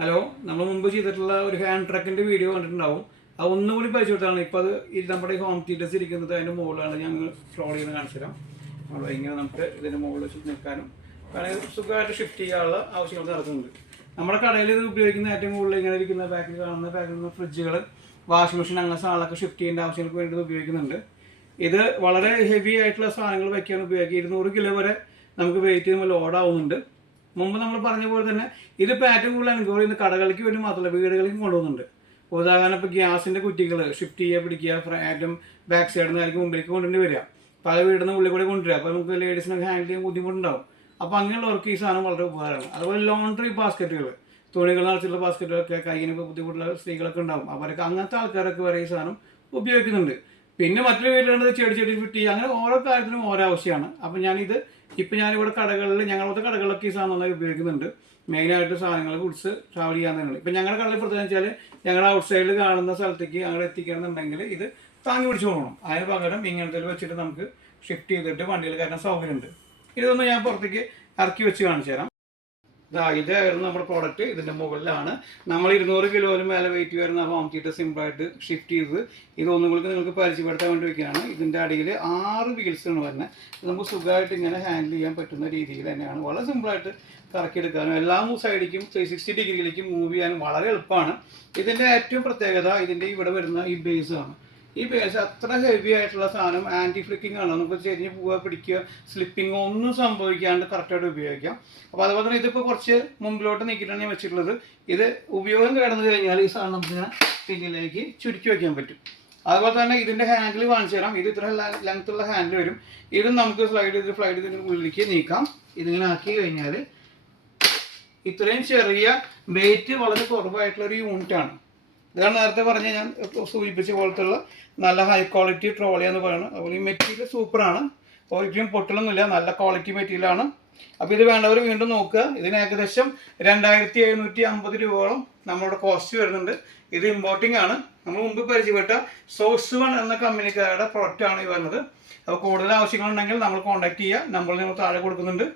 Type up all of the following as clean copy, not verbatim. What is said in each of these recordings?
Hello, നമ്മൾ മുമ്പ് ചെയ്തിട്ടുള്ള ഒരു ഹാൻഡ് ട്രക്കിൻ്റെ വീഡിയോ കണ്ടിട്ടുണ്ടാവും. അത് ഒന്നുകൂടി പരിചയപ്പെടുത്താണ്. ഇപ്പോൾ അത് നമ്മുടെ ഈ ഹോം തിയേറ്റേഴ്സ് ഇരിക്കുന്നത് അതിൻ്റെ മുകളിലാണ് ഞങ്ങൾ സ്ക്രോൾ ചെയ്യുന്ന കാണിച്ചു തരാം. നമ്മൾ ഇങ്ങനെ നമുക്ക് ഇതിൻ്റെ മുകളിൽ വെച്ച് നിൽക്കാനും വേണമെങ്കിൽ സുഖമായിട്ട് ഷിഫ്റ്റ് ചെയ്യാനുള്ള ആവശ്യങ്ങൾ നടക്കുന്നുണ്ട്. നമ്മുടെ കടയിൽ ഇത് ഉപയോഗിക്കുന്ന ഏറ്റവും കൂടുതൽ ഇങ്ങനെ ഇരിക്കുന്ന ബാക്കിൽ കാണുന്ന ബാക്കിൽ ഫ്രിഡ്ജുകൾ, വാഷിംഗ് മെഷീൻ അങ്ങനെ സാധനങ്ങളൊക്കെ ഷിഫ്റ്റ് ചെയ്യേണ്ട ആവശ്യങ്ങൾക്ക് വേണ്ടി ഉപയോഗിക്കുന്നുണ്ട്. ഇത് വളരെ ഹെവി ആയിട്ടുള്ള സാധനങ്ങൾ വയ്ക്കാൻ ഉപയോഗിക്കുക. 200 കിലോ വരെ നമുക്ക് വെയിറ്റ് ചെയ്യുമ്പോൾ ലോഡാവുന്നുണ്ട്. മുമ്പ് നമ്മൾ പറഞ്ഞ പോലെ തന്നെ ഇതിപ്പോൾ ഏറ്റവും കൂടുതൽ എൻക്വയറി ചെയ്യുന്ന കടകൾക്ക് വേണ്ടി മാത്രമല്ല വീടുകളിലേക്കും കൊണ്ടുപോകുന്നുണ്ട്. ഉദാഹരണം ഇപ്പോൾ ഗ്യാസിൻ്റെ കുറ്റികൾ ഷിഫ്റ്റ് ചെയ്യുക, പിടിക്കുക, ഏറ്റവും ബാക്ക് സൈഡിൽ നിന്ന് ആയിരിക്കും മുമ്പിലേക്ക് കൊണ്ടുവരേണ്ടി വരിക. പല വീടിൽ നിന്ന് ഉള്ളിൽ കൂടെ കൊണ്ടുവരിക. അപ്പോൾ നമുക്ക് ലേഡീസിനൊക്കെ ഹാൻഡിൽ ചെയ്യാൻ ബുദ്ധിമുട്ടുണ്ടാവും. അപ്പോൾ അങ്ങനെയുള്ളവർക്ക് ഈ സാധനം വളരെ ഉപകാരമാണ്. അതുപോലെ ലോണ്ടറി ബാസ്ക്കറ്റുകൾ, തുണികൾ നിറച്ചുള്ള ബാസ്ക്കറ്റുകളൊക്കെ കയ്യിന് ബുദ്ധിമുട്ടുള്ള സ്ത്രീകളൊക്കെ ഉണ്ടാവും. അവരൊക്കെ അങ്ങനത്തെ ആൾക്കാരൊക്കെ വരെ ഈ സാധനം ഉപയോഗിക്കുന്നുണ്ട്. പിന്നെ മറ്റൊരു വീട്ടിലുള്ളത് ചെടി ഫിറ്റ് ചെയ്യുക, അങ്ങനെ ഓരോ കാര്യത്തിനും ഓരോ ആവശ്യമാണ്. അപ്പോൾ ഞാനിവിടെ കടകളിൽ ഞങ്ങളുടെ കടകളിലൊക്കെ ഈ സാധനം നന്നായി ഉപയോഗിക്കുന്നുണ്ട്. മെയിനായിട്ട് സാധനങ്ങൾ ഗുഡ്സ് ട്രാവൽ ചെയ്യാവുന്നതാണ്. ഇപ്പം ഞങ്ങളുടെ കടയിൽ പ്രത്യേകം വെച്ചാൽ ഞങ്ങളുടെ ഔട്ട് സൈഡിൽ കാണുന്ന സ്ഥലത്തേക്ക് ഞങ്ങൾ എത്തിക്കണമെന്നുണ്ടെങ്കിൽ ഇത് താങ്ങി പിടിച്ച് പോകണം. അതിന് പകരം ഇങ്ങനത്തെ വെച്ചിട്ട് നമുക്ക് ഷിഫ്റ്റ് ചെയ്തിട്ട് വണ്ടിയിൽ കയറ്റാൻ സൗകര്യമുണ്ട്. ഇതൊന്ന് ഞാൻ പുറത്തേക്ക് ഇറക്കി വെച്ച് കാണിച്ചു തരാം. ഇതായിരുന്നു നമ്മുടെ പ്രോഡക്റ്റ്. ഇതിൻ്റെ മുകളിലാണ് നമ്മൾ 200 കിലോയിന് മേലെ വെയിറ്റ് വരുന്ന ഹോം തിയേറ്റർ സിമ്പിളായിട്ട് ഷിഫ്റ്റ് ചെയ്ത് ഇതൊന്നുകൂടി നിങ്ങൾക്ക് പരിചയപ്പെടുത്താൻ വേണ്ടി വയ്ക്കുകയാണ്. ഇതിൻ്റെ അടിയിൽ 6 വീൽസാണ് വരുന്നത്. നമുക്ക് സുഖമായിട്ട് ഇങ്ങനെ ഹാൻഡിൽ ചെയ്യാൻ പറ്റുന്ന രീതിയിൽ തന്നെയാണ്. വളരെ സിമ്പിളായിട്ട് കറക്കിയെടുക്കാനും എല്ലാ സൈഡിലേക്കും 360 ഡിഗ്രിയിലേക്ക് മൂവ് ചെയ്യാനും വളരെ എളുപ്പമാണ്. ഇതിൻ്റെ ഏറ്റവും പ്രത്യേകത ഇതിൻ്റെ ഇവിടെ വരുന്ന ഈ ബേസാണ്. ഈ ബേസ് അത്ര ഹെവി ആയിട്ടുള്ള സാധനം, ആൻറ്റി ഫ്ലിക്കിംഗ് ആണ്. നമുക്ക് ചെരിഞ്ഞ് പോവുക, പിടിക്കുക, സ്ലിപ്പിങ്ങോ ഒന്നും സംഭവിക്കാണ്ട് കറക്റ്റായിട്ട് ഉപയോഗിക്കാം. അപ്പോൾ അതുപോലെ തന്നെ ഇതിപ്പോൾ കുറച്ച് മുമ്പിലോട്ട് നീക്കിയിട്ടാണ് ഞാൻ വെച്ചിട്ടുള്ളത്. ഇത് ഉപയോഗം കിടന്നു കഴിഞ്ഞാൽ ഈ സാധനം നമുക്ക് ഇങ്ങനെ പിന്നിലേക്ക് ചുരുക്കി വയ്ക്കാൻ പറ്റും. അതുപോലെ തന്നെ ഇതിൻ്റെ ഹാൻഡിൽ കാണിച്ചു തരാം. ഇത് ഇത്ര ലെങ്ത്തുള്ള ഹാൻഡിൽ വരും. ഇതും നമുക്ക് ഫ്ലൈഡ് ഇതിൻ്റെ ഉള്ളിലേക്ക് നീക്കാം. ഇതിങ്ങനെ ആക്കി കഴിഞ്ഞാൽ ഇത്രയും ചെറിയ വെയിറ്റ് വളരെ കുറവായിട്ടുള്ളൊരു യൂണിറ്റാണ്. ഇതാണ് നേരത്തെ പറഞ്ഞ് ഞാൻ സൂചിപ്പിച്ച പോലത്തുള്ള നല്ല ഹൈ ക്വാളിറ്റി ട്രോളിയാന്ന് പറയുന്നത്. അതുപോലെ ഈ മെറ്റീരിയൽ സൂപ്പറാണ്. ഒരിക്കലും പൊട്ടലൊന്നുമില്ല, നല്ല ക്വാളിറ്റി മെറ്റീരിയലാണ്. അപ്പോൾ ഇത് വേണ്ടവർ വീണ്ടും നോക്കുക. ഇതിന് ഏകദേശം 2750 രൂപയോളം നമ്മളുടെ കോസ്റ്റ് വരുന്നുണ്ട്. ഇത് ഇമ്പോർട്ടിംഗ് ആണ്. നമ്മൾ മുമ്പ് പരിചയപ്പെട്ട സോഴ്സ് വൺ എന്ന കമ്പനിക്കാരുടെ പ്രൊഡക്റ്റാണ് ഈ വരുന്നത്. അപ്പോൾ കൂടുതൽ ആവശ്യങ്ങളുണ്ടെങ്കിൽ നമ്മൾ കോൺടാക്ട് ചെയ്യുക. നമ്പർ നമ്മൾ താഴെ കൊടുക്കുന്നുണ്ട്.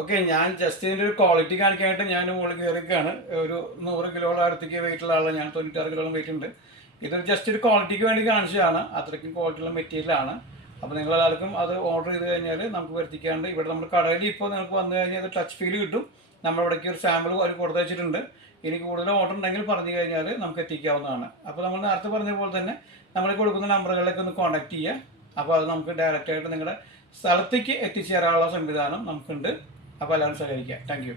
ഓക്കെ, ഞാൻ ജസ്റ്റ് ഇതിൻ്റെ ഒരു ക്വാളിറ്റി കാണിക്കാനായിട്ട് ഞാൻ മുകളിൽ കയറിയൊക്കെയാണ്. ഒരു 100 കിലോളം അടുത്തേക്ക് വെയിറ്റുള്ള ആളാണ് ഞാൻ. 96 കിലോളം വെയിറ്റ് ഉണ്ട്. ഇത് ജസ്റ്റ് ഒരു ക്വാളിറ്റിക്ക് വേണ്ടി കാണിച്ചതാണ്. അത്രയ്ക്കും ക്വാളിറ്റിയുള്ള മെറ്റീരിയലാണ്. അപ്പോൾ നിങ്ങളെല്ലാവർക്കും അത് ഓർഡർ ചെയ്ത് കഴിഞ്ഞാൽ നമുക്ക് വരുത്തിക്കാണ്ട് ഇവിടെ നമ്മുടെ കടയിൽ ഇപ്പോൾ നിങ്ങൾക്ക് വന്നു കഴിഞ്ഞാൽ അത് ടച്ച് ഫീൽ കിട്ടും. നമ്മളിവിടേക്ക് ഒരു സാമ്പിൾ അവർ കൊടുത്തു വെച്ചിട്ടുണ്ട്. ഇനി കൂടുതൽ ഓർഡർ ഉണ്ടെങ്കിൽ പറഞ്ഞു കഴിഞ്ഞാൽ നമുക്ക് എത്തിക്കാവുന്നതാണ്. അപ്പോൾ നമ്മൾ നേരത്തെ പറഞ്ഞ പോലെ തന്നെ നമ്മൾ കൊടുക്കുന്ന നമ്പറുകളിലേക്ക് ഒന്ന് കോൺടാക്ട് ചെയ്യുക. അപ്പോൾ അത് നമുക്ക് ഡയറക്റ്റായിട്ട് നിങ്ങളുടെ സ്ഥലത്തേക്ക് എത്തിച്ചേരാനുള്ള സംവിധാനം നമുക്കുണ്ട്. അപ്പോൾ എല്ലാവരും സഹകരിക്കുക. Thank you.